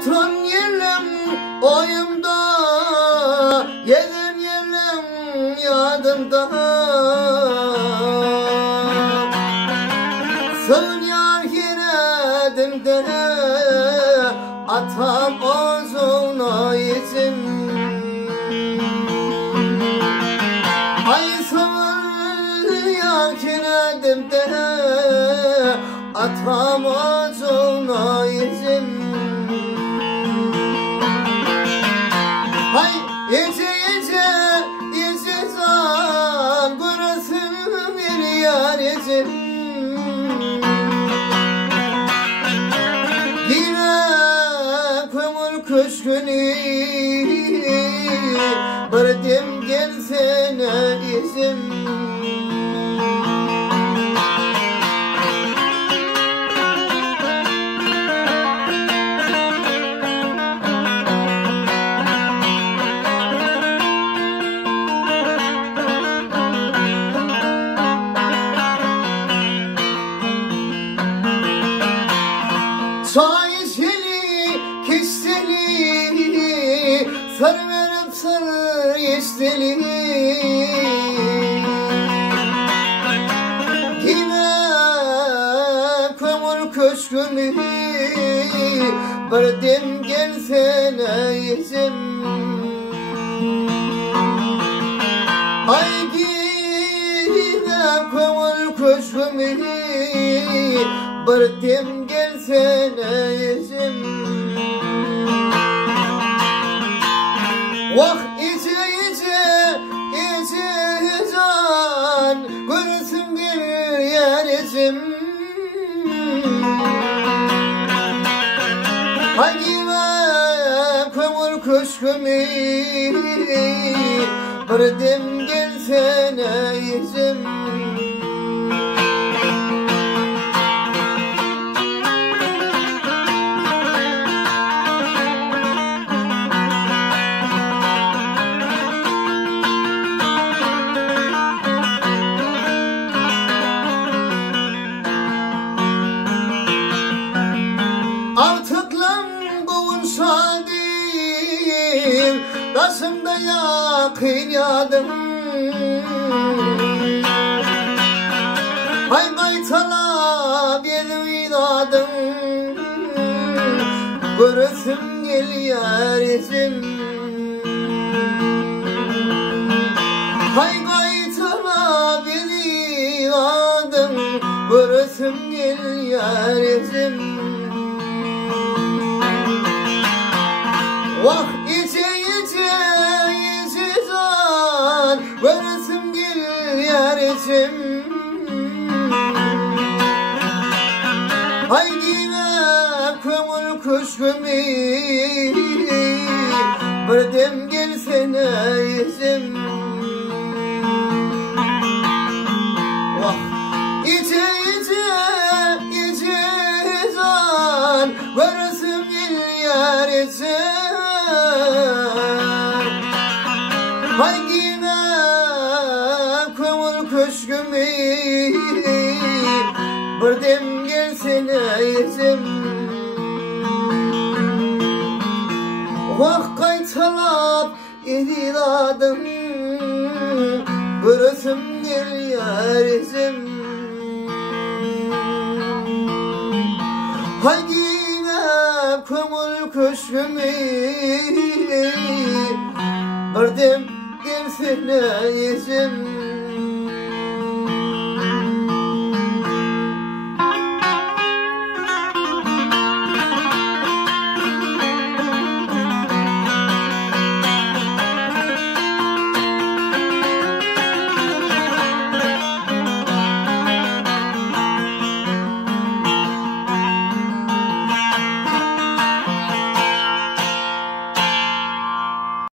Otan yelim oyumda, yelim yelim yadımda. Sığın yar yeredimde, atam ozuna yetim. Ay sığın yar yeredimde, atam ozuna yetim. Hay yece yece yece zan, burası bir yar yece. Yine kömür köşkünü, bir dem gelsene izim. Çay içeli, kişteli, sarı verip sarı yeşteli. Yine kömür köşkümü, bir dem gelsene yetim. Haydi yine kömür köşkümü, bir dem gelsene yetim. Vah iyice iyice iyice can, görsün bir yer yetim. Hangime kömür köşkümü, bir dem gelsene yetim. Taşımda yakın yadım, hay kaytala benim inadım. Göresim geliyor yetim. Hay kaytala benim inadım, göresim geliyor yetim. Vah iyice iyice iyice can, göresim geliyor yetim. Haydi ver kömür köşkümü, bir dem gelsene yetim. Vah iyice iyice iyice can, göresim geliyor yetim. Hangime kömür köşkümü, bir dem gelsene yetim. Vah kaytalap ediladım, göresim geliyor yetim. Hangime kömür köşkümü, bir dem gelsene yetim.